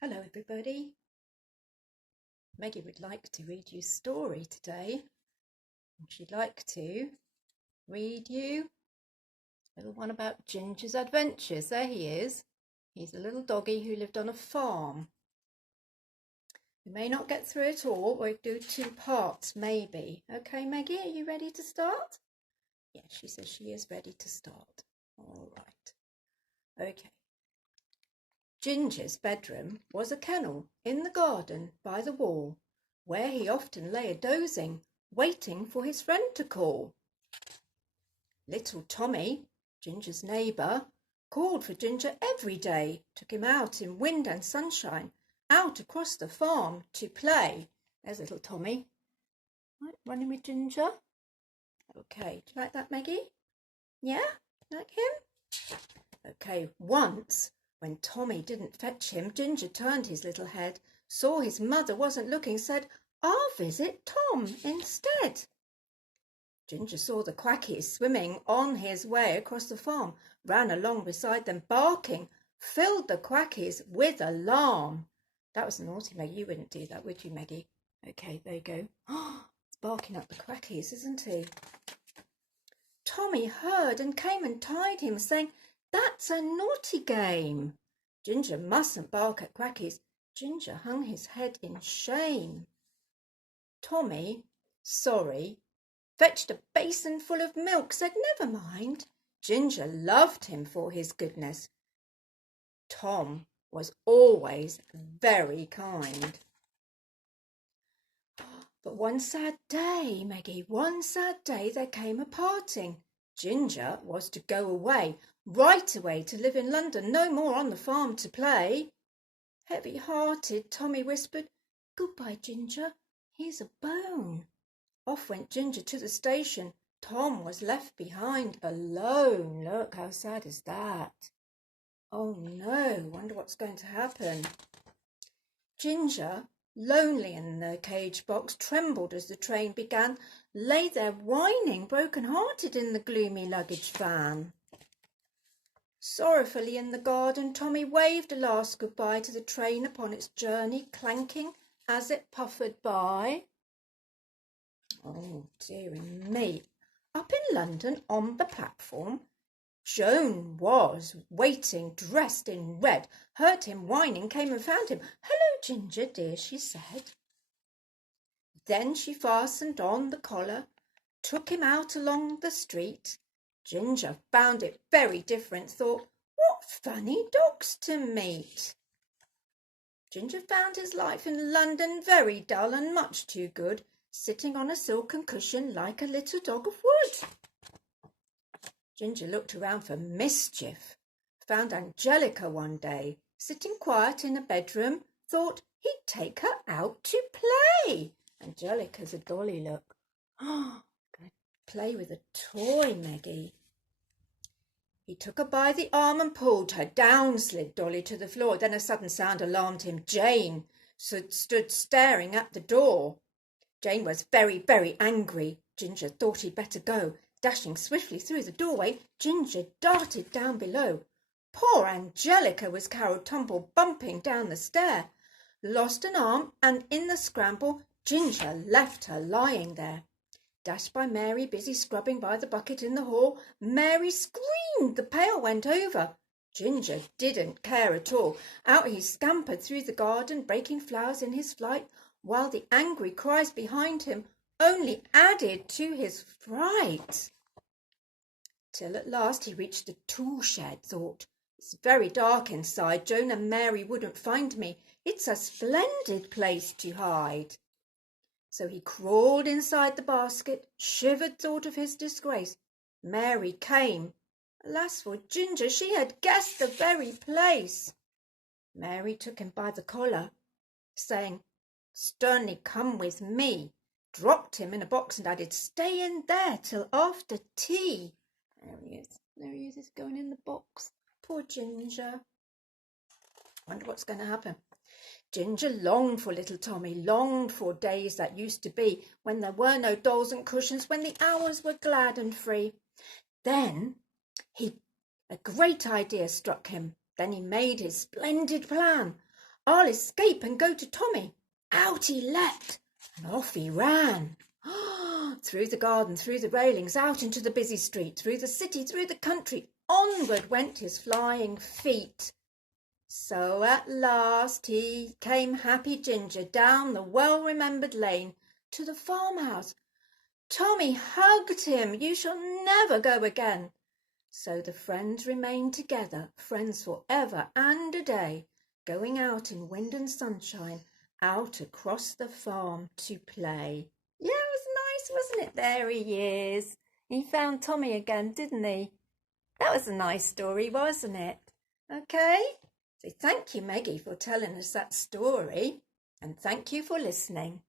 Hello, everybody. Maggie would like to read you a story today. She'd like to read you a little one about Ginger's adventures. There he is. He's a little doggy who lived on a farm. We may not get through it all. We'll do two parts, maybe. Okay, Maggie, are you ready to start? Yes, she says she is ready to start. All right. Okay. Ginger's bedroom was a kennel in the garden by the wall, where he often lay a-dozing, waiting for his friend to call. Little Tommy, Ginger's neighbour, called for Ginger every day, took him out in wind and sunshine, out across the farm to play. There's little Tommy. Right, running with Ginger. Okay, do you like that, Maggie? Yeah? Like him? Okay, once, when Tommy didn't fetch him, Ginger turned his little head, saw his mother wasn't looking, said, "I'll visit Tom instead." Ginger saw the Quackies swimming on his way across the farm, ran along beside them, barking, filled the Quackies with alarm. That was naughty, Maggie. You wouldn't do that, would you, Maggie? Okay, there you go. It's barking at the Quackies, isn't he? Tommy heard and came and tied him, saying, "That's a naughty game. Ginger mustn't bark at Quackies." Ginger hung his head in shame. Tommy, sorry, fetched a basin full of milk, said never mind. Ginger loved him for his goodness. Tom was always very kind. But one sad day, Maggie, one sad day there came a parting. Ginger was to go away, right away to live in London, no more on the farm to play. Heavy-hearted, Tommy whispered, "Goodbye, Ginger, here's a bone." Off went Ginger to the station. Tom was left behind alone. Look, how sad is that? Oh no, wonder what's going to happen. Ginger, lonely in the cage box, trembled as the train began, lay there whining, broken-hearted in the gloomy luggage van. Sorrowfully in the garden, Tommy waved a last goodbye to the train upon its journey, clanking as it puffered by. Oh, dearie me. Up in London, on the platform, Joan was waiting, dressed in red, heard him whining, came and found him. "Hello, Ginger, dear," she said. Then she fastened on the collar, took him out along the street. Ginger found it very different, thought, "What funny dogs to meet." Ginger found his life in London very dull and much too good, sitting on a silken cushion like a little dog of wood. Ginger looked around for mischief, found Angelica one day, sitting quiet in a bedroom, thought he'd take her out to play. Angelica's a dolly, look. Oh, going to play with a toy, Maggie. He took her by the arm and pulled her. Down slid Dolly to the floor. Then a sudden sound alarmed him. Jane stood staring at the door. Jane was very, very angry. Ginger thought he'd better go. Dashing swiftly through the doorway, Ginger darted down below. Poor Angelica was carried tumble bumping down the stair. Lost an arm, and in the scramble, Ginger left her lying there. Dashed by Mary, busy scrubbing by the bucket in the hall. Mary screamed. The pail went over. Ginger didn't care at all. Out he scampered through the garden, breaking flowers in his flight, while the angry cries behind him only added to his fright. Till at last he reached the tool shed, thought, "It's very dark inside. Joan and Mary wouldn't find me. It's a splendid place to hide." So he crawled inside the basket, shivered, thought of his disgrace. Mary came. Alas for Ginger, she had guessed the very place. Mary took him by the collar, saying, "Sternly come with me," dropped him in a box and added, "Stay in there till after tea." There he is, he's going in the box. Poor Ginger. Wonder what's going to happen. Ginger longed for little Tommy, longed for days that used to be, when there were no dolls and cushions, when the hours were glad and free. Then a great idea struck him. Then he made his splendid plan. I'll escape and go to Tommy. Out he leapt, and off he ran. Through the garden, through the railings, out into the busy street, through the city, through the country, onward went his flying feet. So at last he came Happy Ginger down the well-remembered lane to the farmhouse. Tommy hugged him. You shall never go again. So the friends remained together, friends for ever and a day, going out in wind and sunshine, out across the farm to play. Yeah, it was nice, wasn't it? There he is. He found Tommy again, didn't he? That was a nice story, wasn't it? Okay. So thank you, Maggie, for telling us that story, and thank you for listening.